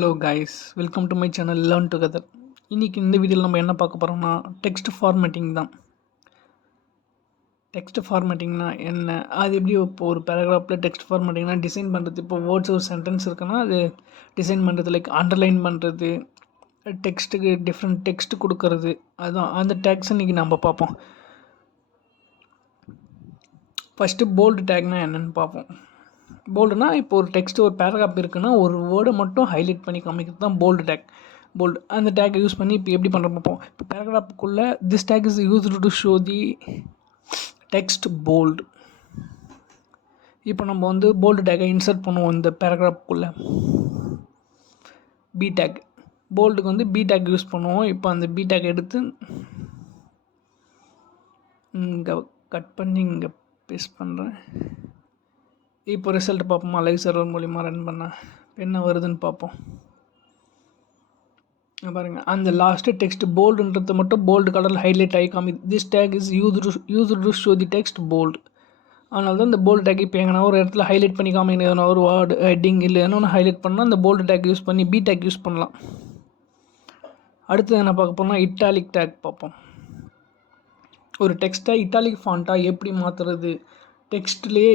Hello guys, welcome to my channel learn together. இன்றைக்கி இந்த வீடியோவில் நம்ம என்ன பார்க்க போகிறோம்னா டெக்ஸ்ட் ஃபார்மேட்டிங் தான். டெக்ஸ்ட் ஃபார்மேட்டிங்னா என்ன, அது எப்படி இப்போ ஒரு பேராகிராஃபில் டெக்ஸ்ட் ஃபார்மேட்டிங்னா டிசைன் பண்ணுறது. இப்போ வேர்ட்ஸ் ஒரு சென்டென்ஸ் இருக்குன்னா அது டிசைன் பண்ணுறது, லைக் அண்டர்லைன் பண்ணுறது, டெக்ஸ்ட்டுக்கு டிஃப்ரெண்ட் டெக்ஸ்ட் கொடுக்கறது, அதுதான் அந்த டேக்ஸ் இன்றைக்கி நம்ம பார்ப்போம். ஃபஸ்ட்டு போல்டு டேக்னால் என்னென்னு பார்ப்போம். போல்டுனா இப்போ ஒரு டெக்ஸ்ட் ஒரு பேராகிராஃப் இருக்குன்னா ஒரு வேர்டை மட்டும் ஹைலைட் பண்ணி காமிக்கிறது தான் போல்டு டேக். போல்டு அந்த டேக் யூஸ் பண்ணி இப்போ எப்படி பண்ணுற பார்ப்போம். இப்போ பேராகிராஃபுக்குள்ளே this tag is used to show the text bold. இப்போ நம்ம வந்து போல்டு டேக்கை இன்சர்ட் பண்ணுவோம் இந்த பேராகிராஃபுக்குள்ளே. பி டேக் போல்டுக்கு வந்து பி டேக் யூஸ் பண்ணுவோம். இப்போ அந்த பி டேக் எடுத்து இங்கே கட் பண்ணி இங்கே பேஸ்ட் பண்ணுறேன். இப்போ ரிசல்ட் பார்ப்போமா, லைவ் சர்வர் மூலிமா ரன் பண்ணால் என்ன வருதுன்னு பார்ப்போம். பாருங்கள், அந்த லாஸ்ட்டு டெக்ஸ்ட் போல்டுன்றது மட்டும் போல்டு கலரில் ஹைலைட் ஆகி காமி. This tag is used to show the text bold. அதனால தான் இந்த போல்டு டேக் இப்போ எங்கன்னா ஒரு இடத்துல ஹைலைட் பண்ணி காமிக்கணும், ஒரு வேர்டு ஹெட்டிங் இல்லை என்னொன்று ஹைலைட் பண்ணால் அந்த போல்டு டேக் யூஸ் பண்ணி பி டேக் யூஸ் பண்ணலாம். அடுத்து என்ன பார்க்க போனால் இட்டாலிக் டேக் பார்ப்போம். ஒரு டெக்ஸ்ட்டை இட்டாலிக் ஃபாண்ட்டாக எப்படி மாற்றுறது, டெக்ஸ்ட்லேயே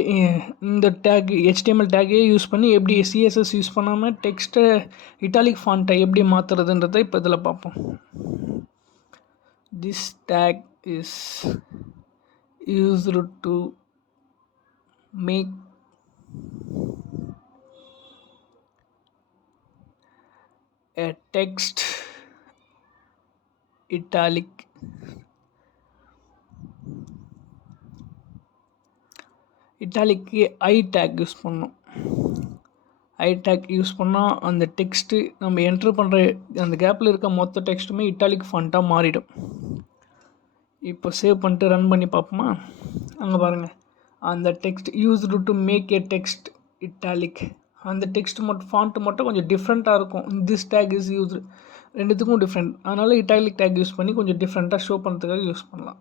இந்த டேக் HTML டேக்கே யூஸ் பண்ணி எப்படி CSS யூஸ் பண்ணாமல் டெக்ஸ்ட்டை இட்டாலிக் ஃபாண்ட்டை எப்படி மாற்றுறதுன்றதை இப்போ இதில் பார்ப்போம். This tag is used to make a text italic. இட்டாலிக்கு ஐ டேக் யூஸ் பண்ணோம். ஐ டேக் யூஸ் பண்ணால் அந்த டெக்ஸ்ட்டு நம்ம என்ட்ரு பண்ணுற அந்த கேப்பில் இருக்க மொத்த டெக்ஸ்ட்டுமே இட்டாலிக் ஃபாண்ட்டாக மாறிடும். இப்போ சேவ் பண்ணிட்டு ரன் பண்ணி பார்ப்போமா. அங்கே பாருங்கள், அந்த text used to make a text italic. அந்த டெக்ஸ்ட் மட்டும் ஃபாண்ட்டு மட்டும் கொஞ்சம் டிஃப்ரெண்ட்டாக இருக்கும். திஸ் டேக் இஸ் யூஸ்டு ரெண்டுத்துக்கும் டிஃப்ரெண்ட். அதனால் இட்டாலிக் டேக் யூஸ் பண்ணி கொஞ்சம் டிஃப்ரெண்ட்டாக ஷோ பண்ணுறதுக்காக யூஸ் பண்ணலாம்.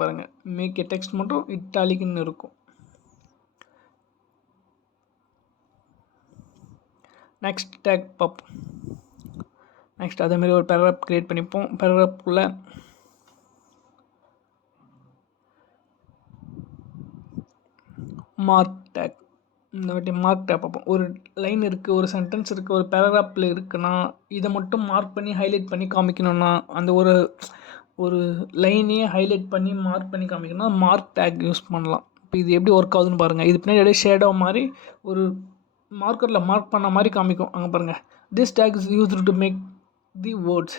பாருங்கள், மேக் ஏ டெக்ஸ்ட் மட்டும் இட்டாலிக்னு இருக்கும். நெக்ஸ்ட் டேக் பார்ப்போம். நெக்ஸ்ட் அதேமாரி ஒரு பேராகிராஃப் க்ரியேட் பண்ணிப்போம். பேராகிராஃப்குள்ளே மார்க் டேக், இந்த வாட்டி மார்க் டேக் பார்ப்போம். ஒரு லைன் இருக்குது, ஒரு சென்டென்ஸ் இருக்குது, ஒரு பேராகிராஃபில் இருக்குன்னா இதை மட்டும் மார்க் பண்ணி ஹைலைட் பண்ணி காமிக்கணும்னா அந்த ஒரு லைனையே ஹைலைட் பண்ணி மார்க் பண்ணி காமிக்கணும்னா மார்க் டேக் யூஸ் பண்ணலாம். இப்போ இது எப்படி ஒர்க் ஆகுதுன்னு பாருங்கள். இது பின்னாடி அப்படியே ஷேடோ மாதிரி ஒரு மார்க்கரில் மார்க் பண்ண மாதிரி காமிக்கும். அங்கே பாருங்கள், this tag is used to make the words.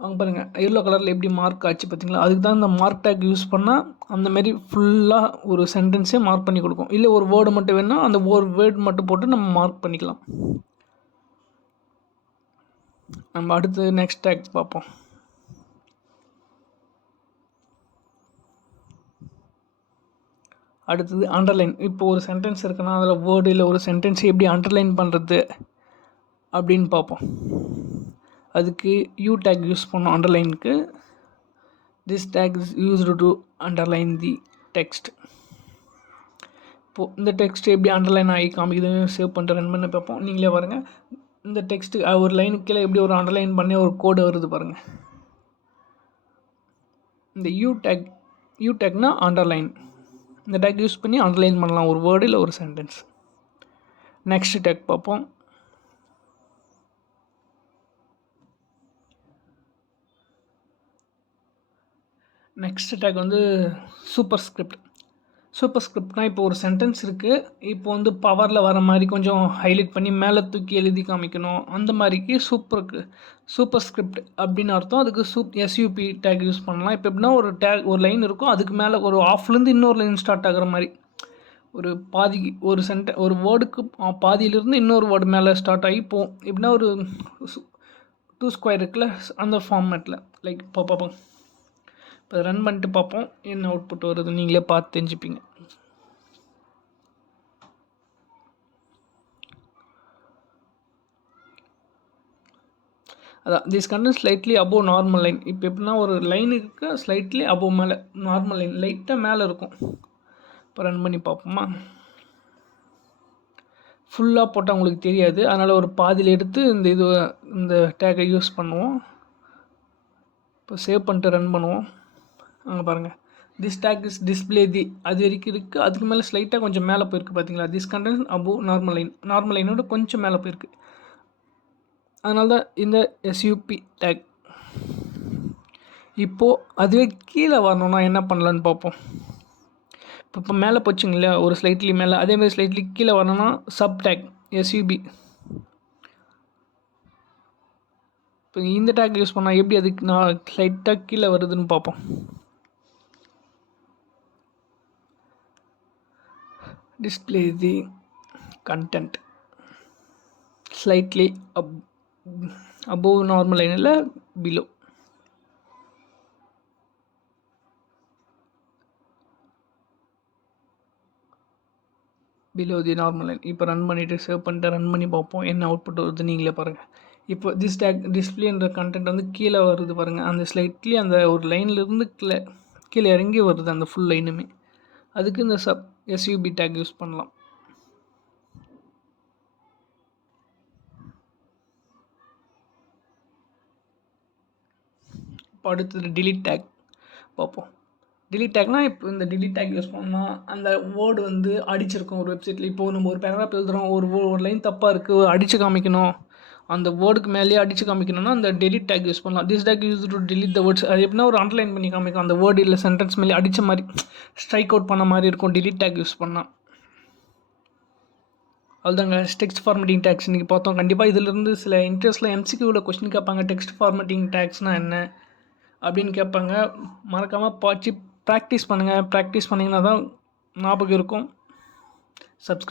அங்கே பாருங்கள், எல்லோ கலரில் எப்படி மார்க் ஆச்சு பார்த்தீங்களா. அதுக்கு தான் இந்த மார்க் டேக் யூஸ் பண்ணால் அந்தமாரி ஃபுல்லாக ஒரு சென்டென்ஸே மார்க் பண்ணி கொடுக்கும். இல்லை ஒரு வேர்டு மட்டும் வேணுன்னா அந்த ஒரு வேர்டு மட்டும் போட்டு நம்ம மார்க் பண்ணிக்கலாம். நம்ம அடுத்து நெக்ஸ்ட் டேக் பார்ப்போம். அடுத்தது அண்டர்லைன். இப்போ ஒரு சென்டென்ஸ் இருக்குன்னா அதில் வேர்டு இல்லை ஒரு சென்டென்ஸ் எப்படி அண்டர்லைன் பண்ணுறது அப்படின்னு பார்ப்போம். அதுக்கு யூ டேக் யூஸ் பண்ணோம் அண்டர்லைனுக்கு. This tag is used to underline the text. இப்போது இந்த டெக்ஸ்ட் எப்படி அண்டர்லைன் ஆகி காமிக்குதுன்னு சேவ் பண்ணிட்டு ரன் பண்ணி பார்ப்போம். நீங்களே பாருங்கள், இந்த டெக்ஸ்ட்டு ஒரு லைனுக்கு கீழே எப்படி ஒரு அண்டர்லைன் பண்ணி ஒரு கோடு வருது பாருங்கள். இந்த யூ டேக்னா அண்டர்லைன். இந்த டேக் யூஸ் பண்ணி அண்டர்லைன் பண்ணலாம் ஒரு வேர்டு இல்லை ஒரு சென்டென்ஸ். நெக்ஸ்ட் டேக் பார்ப்போம். நெக்ஸ்ட் டேக் வந்து சூப்பர் ஸ்கிரிப்ட். சூப்பர் ஸ்கிரிப்ட்னால் இப்போ ஒரு சென்டென்ஸ் இருக்குது, இப்போ வந்து பவரில் வர மாதிரி கொஞ்சம் ஹைலைட் பண்ணி மேலே தூக்கி எழுதி காமிக்கணும். அந்த மாதிரிக்கு சூப்பர் ஸ்கிரிப்ட் அப்படின்னு அர்த்தம். அதுக்கு SUP டேக் யூஸ் பண்ணலாம். இப்போ எப்படின்னா ஒரு லைன் இருக்கும், அதுக்கு மேலே ஒரு ஆஃப்லேருந்து இன்னொரு லைன் ஸ்டார்ட் ஆகிற மாதிரி ஒரு பாதி ஒரு வேர்டுக்கு பாதியிலேருந்து இன்னொரு வேர்டு மேலே ஸ்டார்ட் ஆகி போகும். எப்படின்னா ஒரு 2 ஸ்கொயர் இருக்குல்ல, அந்த ஃபார்மேட்டில் லைக் பார்ப்போம். இப்போ ரன் பண்ணிட்டு பார்ப்போம் என்ன அவுட்புட் வருது, நீங்களே பார்த்து தெரிஞ்சுப்பீங்க. அதான் this content slightly above normal line. இப்போ எப்படின்னா ஒரு லைனுக்கு ஸ்லைட்லி அபோவ் மேலே நார்மல் லைன் லைட்டாக மேலே இருக்கும். இப்போ ரன் பண்ணி பார்ப்போமா. ஃபுல்லாக போட்டால் உங்களுக்கு தெரியாது. அதனால் ஒரு பாதியில் எடுத்து இந்த டேக்கை யூஸ் பண்ணுவோம். இப்போ சேவ் பண்ணிட்டு ரன் பண்ணுவோம். அங்கே பாருங்கள், திஸ் டேக் இஸ் டிஸ்பிளே அது வரைக்கும் இருக்குது. அதுக்கு மேலே ஸ்லைட்டாக கொஞ்சம் மேலே போயிருக்கு பார்த்தீங்களா? திஸ் கண்டென்ட் அபோவ் நார்மல் லைனோட கொஞ்சம் மேலே போயிருக்கு. அதனால தான் இந்த எஸ்யூபி டேக். இப்போது அதுவே கீழே வரணுன்னா என்ன பண்ணலான்னு பார்ப்போம். இப்போ மேலே போச்சுங்க இல்லையா, ஒரு ஸ்லைட்லி மேலே, அதேமாதிரி ஸ்லைட்லி கீழே வரணும்னா சப் டேக் எஸ்யூபி. இப்போ இந்த டேக் யூஸ் பண்ணால் எப்படி அதுக்கு நான் ஸ்லைட்டாக கீழே வருதுன்னு பார்ப்போம். Display the content slightly above normal line இல்லை below. Below the normal line. இப்போ ரன் பண்ணிவிட்டு சேவ் பண்ணிட்டு ரன் பண்ணி பார்ப்போம் என்ன அவுட்புட் வருது நீங்களே பாருங்கள். இப்போ திஸ் டேக் டிஸ்பிளேன்ற கண்டென்ட் வந்து கீழே வருது பாருங்கள். அந்த ஸ்லைட்லி அந்த ஒரு லைன்லேருந்து கீழே இறங்கி வருது அந்த ஃபுல் லைனுமே. அதுக்கு இந்த எஸ்யூபி டேக் யூஸ் பண்ணலாம். இப்போ அடுத்தது டிலீட் டேக் பார்ப்போம். டிலீட் டேக்னால் இப்போ இந்த டிலீட் டேக் யூஸ் பண்ணால் அந்த வேர்டு வந்து அடிச்சிருக்கோம் ஒரு வெப்சைட்டில். இப்போது நம்ம ஒரு பேராகிராஃப் எழுதுகிறோம், ஒரு லைன் தப்பாக இருக்குது, அடித்து காமிக்கணும், அந்த வேர்டுக்கு மேலேயே அடித்து காமிக்கணும்னா அந்த டெலிட் டேக் யூஸ் பண்ணலாம். This take use to delete the words. அது எப்படின்னா ஒரு அண்டர்லைன் பண்ணி காமிக்கும், அந்த வேர்டு இல்லை சென்டென்ஸ் மேலே அடித்த மாதிரி ஸ்ட்ரைக் அவுட் பண்ண மாதிரி இருக்கும் delete டேக் யூஸ் பண்ணால். அதுதாங்க டெக்ஸ்ட் ஃபார்மேட்டிங் டேக்ஸ் இன்றைக்கி பார்த்தோம். கண்டிப்பாக இதிலிருந்து சில இன்ட்ரெஸ்ட்டில் எம்சிக்யூவில் கொஸ்டின் கேட்பாங்க, டெக்ஸ்ட் ஃபார்மேட்டிங் டேக்ஸ்னால் என்ன அப்படின்னு கேட்பாங்க. மறக்காமல் ப்ராக்டிஸ் பண்ணுங்கள். ப்ராக்டிஸ் பண்ணிங்கன்னா தான் ஞாபகம் இருக்கும். சப்ஸ்கிரைப்